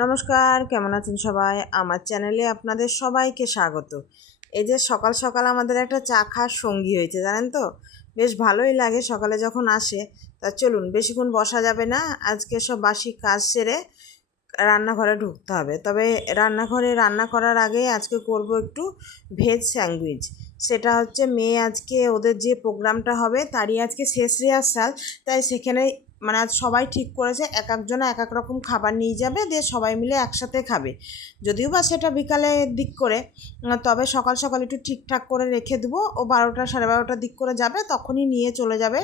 নমস্কার, কেমন আছেন সবাই? আমার চ্যানেলে আপনাদের সবাইকে স্বাগত। এই যে সকাল সকাল আমাদের একটা চা খাওয়ার সঙ্গী হয়েছে, জানেন তো? বেশ ভালোই লাগে সকালে যখন আসে। তা চলুন, বেশিক্ষণ বসা যাবে না। আজকে সব বাসি কাজ সেরে রান্নাঘরে ঢুকতে হবে। তবে রান্নাঘরে রান্না করার আগে আজকে করব একটু ভেজ স্যান্ডউইচ। সেটা হচ্ছে মেয়ে আজকে ওদের যে প্রোগ্রামটা হবে, তারই আজকে শেষ রিহার্সাল। তাই সেখানে মানে আজ সবাই ঠিক করেছে, এক একজন এক এক রকম খাবার নিয়ে যাবে, দিয়ে সবাই মিলে একসাথে খাবে। যদিও বা সেটা বিকালের দিক করে, তবে সকাল সকাল একটু ঠিকঠাক করে রেখে দেবো। ও বারোটা সাড়ে বারোটার দিক করে যাবে, তখনই নিয়ে চলে যাবে।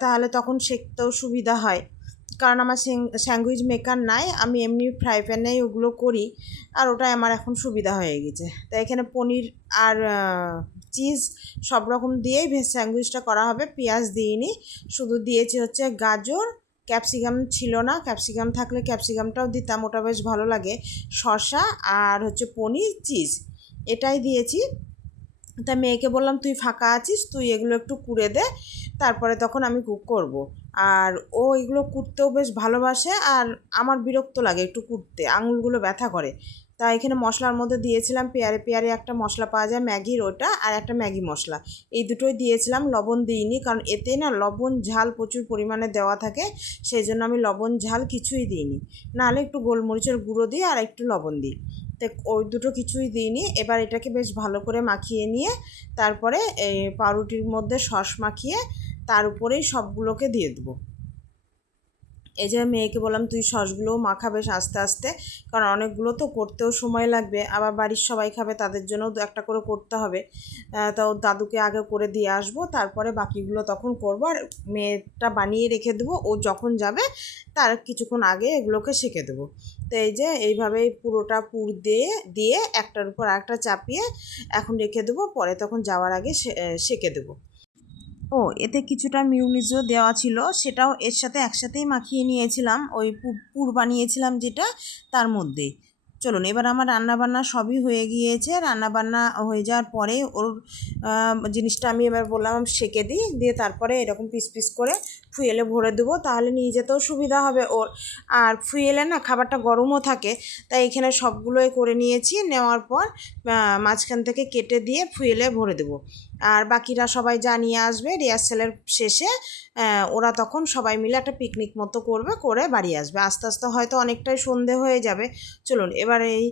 তাহলে তখন শেখতেও সুবিধা হয়। কারণ আমার স্যান্ডউইচ মেকার নাই, আমি এমনি ফ্রাই প্যানেই ওগুলো করি, আর ওটাই আমার এখন সুবিধা হয়ে গেছে। তাই এখানে পনির আর চিজ সব রকম দিয়েই ভেজ স্যান্ডউইচটা করা হবে, পেঁয়াজ দিইনি, শুধু দিয়েছি হচ্ছে গাজর ক্যাপসিকাম ছিল না ক্যাপসিকাম থাকলে ক্যাপসিকামটাও দিতাম, ওটা বেশ ভালো লাগে। শসা আর হচ্ছে পনির চিজ এটাই দিয়েছি। তা মেয়েকে বললাম, তুই ফাঁকা আছিস, তুই এগুলো একটু কুড়ে দে, তারপরে তখন আমি কুক করব। আর ও এগুলো কুটতেও বেশ ভালোবাসে আর আমার বিরক্ত লাগে একটু কুটতে, আঙুলগুলো ব্যথা করে। তা এখানে মশলার মধ্যে দিয়েছিলাম পেয়ারে পেয়ারে একটা মশলা পাওয়া যায়, ম্যাগির ওটা আর একটা ম্যাগি মশলা। এই দুটোই দিয়েছিলাম, লবণ দিইনি কারণ এতে না লবণ, ঝাল প্রচুর পরিমাণে দেওয়া থাকে, সেই জন্য আমি লবণ, ঝাল কিছুই দিইনি। নাহলে একটু গোলমরিচের গুঁড়ো দিই আর একটু লবণ দিই। তো ওই দুটো কিছুই দিইনি, এবার এটাকে বেশ ভালো করে মাখিয়ে নিয়ে তারপরে পাউরুটির মধ্যে সস মাখিয়ে তার উপরেই সবগুলোকে দিয়ে দেবো। এই যে মেয়েকে বললাম তুই সসগুলোও মাখা বেশ আস্তে আস্তে কারণ অনেকগুলো তো করতেও সময় লাগবে। আবার বাড়ির সবাই খাবে তাদের জন্যও দু একটা করে করতে হবে। তো দাদুকে আগে করে দিয়ে আসব তারপরে বাকিগুলো তখন করব। আর মেয়েটা বানিয়ে রেখে দেবো ও যখন যাবে তার কিছুক্ষণ আগে এগুলোকে শেখে দেবো। তো এই যে এইভাবেই পুরোটা পুর দিয়ে দিয়ে একটার উপর একটা চাপিয়ে এখন রেখে দেবো পরে তখন যাওয়ার আগে সে- আহ, দেবো। ও, এতে কিছুটা মিউনিজও দেওয়া ছিল। সেটাও এর সাথে একসাথেই মাখিয়ে নিয়েছিলাম। ওই পুর বানিয়েছিলাম যেটা তার মধ্যে। চলুন, এবার আমার রান্নাবান্না সবই হয়ে গিয়েছে। রান্নাবান্না হয়ে যাওয়ার পরে ওর জিনিসটা আমি এবার বললাম সেকে দিই। দিয়ে তারপরে এরকম পিস পিস করে ফুয়েলে ভরে দেবো। তাহলে নিয়ে যেতেও সুবিধা হবে ওর। আর ফুয়েলে না খাবারটা গরমও থাকে। তাই এখানে সবগুলোই করে নিয়েছি। নেওয়ার পর মাঝখান থেকে কেটে দিয়ে ফুয়েলে ভরে দেবো। আর বাকিরা সবাই যা নিয়ে আসবে রিহার্সেলের শেষে ওরা তখন সবাই মিলে একটা পিকনিক মতো করবে, করে বাড়ি আসবে। আস্তে আস্তে হয়তো অনেকটাই সন্ধে হয়ে যাবে। চলুন, এবার এই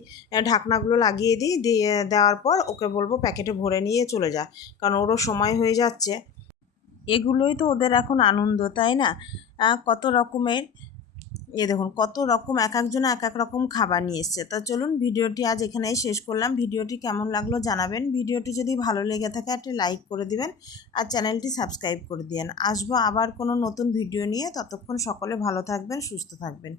ঢাকনাগুলো লাগিয়ে দিই, দিয়ে দেওয়ার পর ওকে বলব প্যাকেটে ভরে নিয়ে চলে যা, কারণ ওরও সময় হয়ে যাচ্ছে। এগুলোই তো ওদের এখন আনন্দ, তাই না? কত রকমের এ দেখুন, কত রকম এক একজন এক এক রকম খাবার নিয়ে এসছে। তা চলুন ভিডিওটি আজ এখানেই শেষ করলাম। ভিডিওটি কেমন লাগল জানাবেন। ভিডিওটি যদি ভালো লেগে থাকে, একটা লাইক করে দিবেন আর চ্যানেলটি সাবস্ক্রাইব করে দিবেন আসব আবার কোনো নতুন ভিডিও নিয়ে। ততক্ষণ সকলে ভালো থাকবেন, সুস্থ থাকবেন।